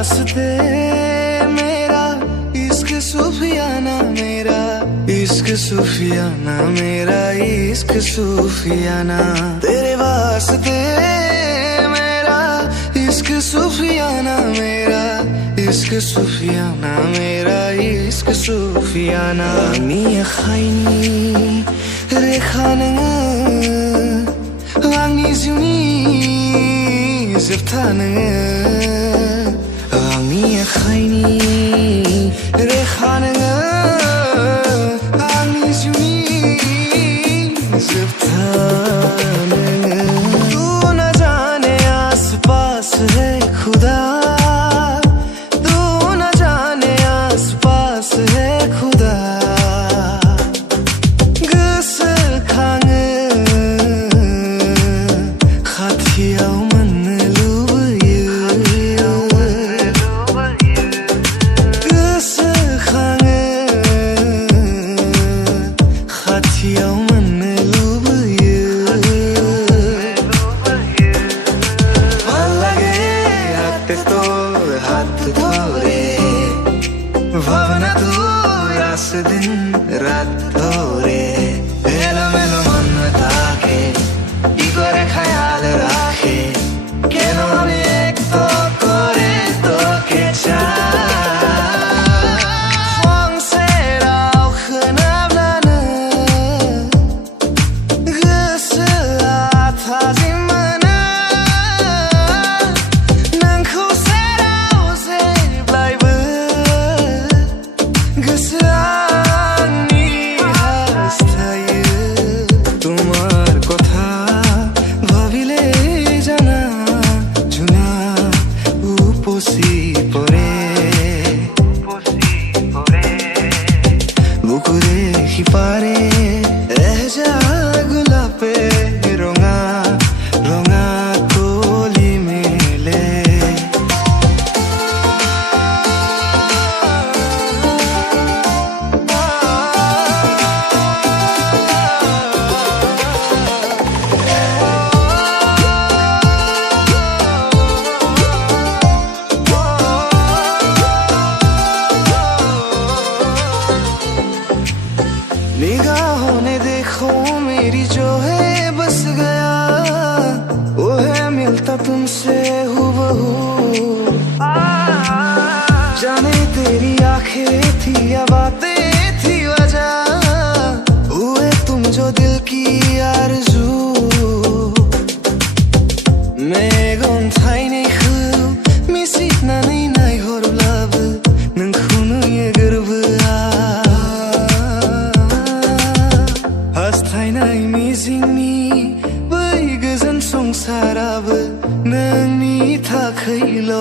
वास्ते मेरा इश्क सूफियाना, मेरा इश्क सूफियाना, मेरा इश्क सूफियाना। तेरे वास्ते मेरा इश्क सूफियाना, मेरा इश्क सूफियाना, मेरा इश्क सूफियाना। आंनि आखाइनि रेखा नोङो, आंनि जिउनि जोबथा नोङो। आंनि आखाइनि रेखा नोङो, आंनि जिउनि जोबथा नोङो। तू न जाने आस पास है खुदा, तू न जाने आस पास है खुदा। गोसोखाङो खाथियाव मोननो लुबैयो, गोसोखाङो खाथियाव मोननो लुबैयो। ভাল লাগে হাতে তোর হাত ধরে, ভাবনা তুই রাত দিন রাত ধরে। এলোমেলো মন থাকে কি করে খেয়াল রাখে, কেন আমি একটু করে তোকে চাই। খংसेराव खोनाब्लानो गोसोआ थाजिम मोनो, नोंखौ सेराव जेब्लायबो गोसोआ आंनि हास्थायो। তোমার কথা ভাবিলে জানা জুনা উপসি পরে, বুকুরে সিপারে এহেজা গোলাপে রঙা রঙা কলি মেলে। निगाहों ने देखो मेरी जो है बस गया, वो है मिलता तुमसे हूबहू। जाने तेरी आंखें थी या बातें थी वजह, हुए तुम जो दिल की आरज़ू। मेगन थाइनायखौ मिसिनानै नायहरब्लाबो नोंखौ नुयो गोरबोआ। हास्थायनाय मिजिंनि बै गोजोन संसाराबो नोंनि थाखैल'।